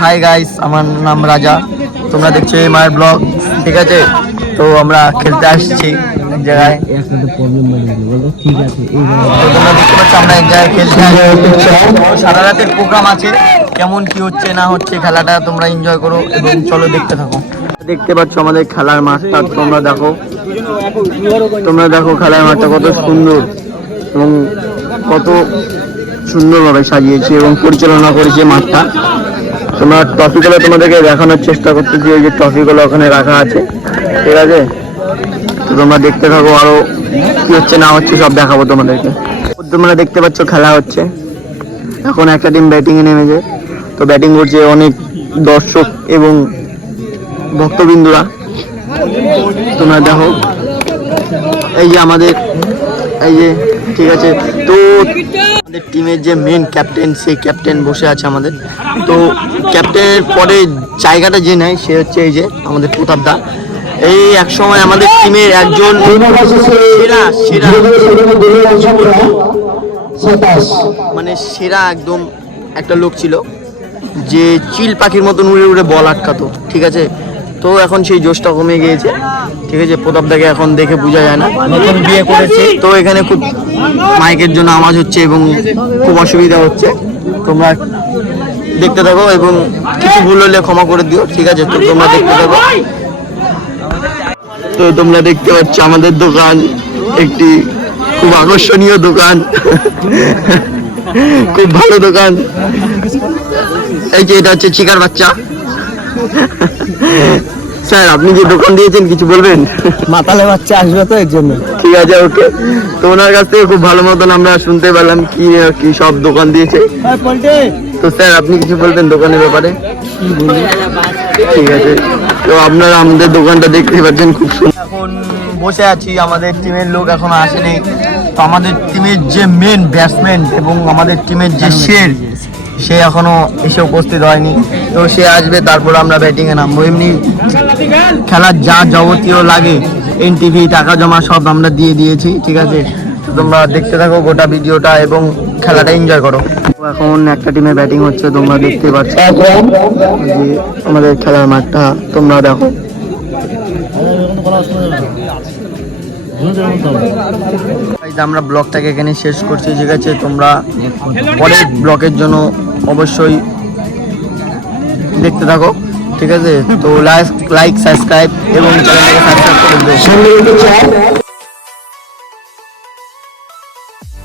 Hi guys, আমার নাম রাজা, তোমরা দেখছো মাই ব্লগ। ঠিক আছে, তো আমরা খেলতে আসছি এক জায়গায়। তোমরা দেখতে পাচ্ছ আমরা এক জায়গায় খেলতে আসছি। সারা রাতের প্রোগ্রাম আছে, কেমন কি হচ্ছে না হচ্ছে খেলাটা তোমরা এনজয় করো এবং চলো দেখতে থাকো। দেখতে পাচ্ছ আমাদের খেলার মাঠটা, তোমরা দেখো খেলার মাঠটা কত সুন্দর এবং কত সুন্দরভাবে সাজিয়েছে এবং পরিচালনা করেছে মাঠটা। তোমরা ট্রফিগুলো তোমাদেরকে দেখানোর চেষ্টা করতেছি, ওই যে ট্রফিগুলো ওখানে রাখা আছে। ঠিক আছে, তো তোমরা দেখতে থাকো, আরো কি হচ্ছে না হচ্ছে সব দেখাবো তোমাদেরকে। তোমরা দেখতে পাচ্ছ খেলা হচ্ছে, এখন একটা টিম ব্যাটিং এ নেমেছে, তো ব্যাটিং করছে অনেক দর্শক এবং ভক্তবিন্দুরা। তোমরা দেখো এই যে আমাদের এই যে, ঠিক আছে, তো আমাদের টিমের যে মেন ক্যাপ্টেন, সেই ক্যাপ্টেন বসে আছে আমাদের। তো ক্যাপ্টেনের পরে জায়গাটা যে নেয় সে হচ্ছে এই যে আমাদের প্রতাপ দা। এই এক সময় আমাদের টিমের একজন মানে সেরা একদম একটা লোক ছিল, যে চিল পাখির মতন উড়ে উড়ে বল আটকাতো। ঠিক আছে, তো এখন সেই জোশটা কমে গিয়েছে। ঠিক আছে, প্রতাপ দাকে এখন দেখে বোঝা যায় না, নতুন বিয়ে করেছে, তো এখানে খুব মাইকের জন্য আওয়াজ হচ্ছে এবং খুব অসুবিধা হচ্ছে। তোমরা দেখতে থাকো এবং কিছু ভুল হলে ক্ষমা করে দিও। ঠিক আছে, তো তোমরা দেখতে থাকো। তো তোমরা দেখতে পাচ্ছ আমাদের দোকান একটি খুব আকর্ষণীয় দোকান, খুব ভালো দোকান। এই যে এটা হচ্ছে চিকার বাচ্চা। স্যার, আপনি যে দোকান দিয়েছেন কিছু বলবেন? মাতালে বাচ্চা আসবে তো এর জন্য। ঠিক আছে, ওকে। তো ওনার কাছ থেকে খুব ভালো মতন আমরা শুনতে পেলাম কি কি সব দোকান দিয়েছে। তো স্যার, আপনি কিছু বলবেন দোকানের ব্যাপারে? ঠিক আছে, তো আপনারা আমাদের দোকানটা দেখতে পাচ্ছেন খুব সুন্দর। এখন বসে আছি, আমাদের টিমের লোক এখনো আসেনি। তো আমাদের টিমের যে মেন ব্যাটসম্যান এবং আমাদের টিমের যে শের, সে এখনো এসে উপস্থিত হয়নি। তো সে আসবে, তারপর আমরা ব্যাটিংয়ে নামবো। এমনি খেলার যা যাবতীয় লাগে, এনটিভি, টাকা জমা সব আমরা দিয়ে দিয়েছি। ঠিক আছে, তো তোমরা দেখতে থাকো গোটা ভিডিওটা এবং খেলাটা এনজয় করো। এখন একটা টিমে ব্যাটিং হচ্ছে, তোমরা দেখতে পাচ্ছ যে আমাদের খেলার মাঠটা তোমরা দেখো। আমরা ব্লগটাকে এখানে শেষ করছি। ঠিক আছে, তোমরা পরের ব্লগের জন্য অবশ্যই দেখতে থাকো। ঠিক আছে, তো লাইক, সাবস্ক্রাইব এবং চ্যানেলটাকে সাবস্ক্রাইব করে দিও।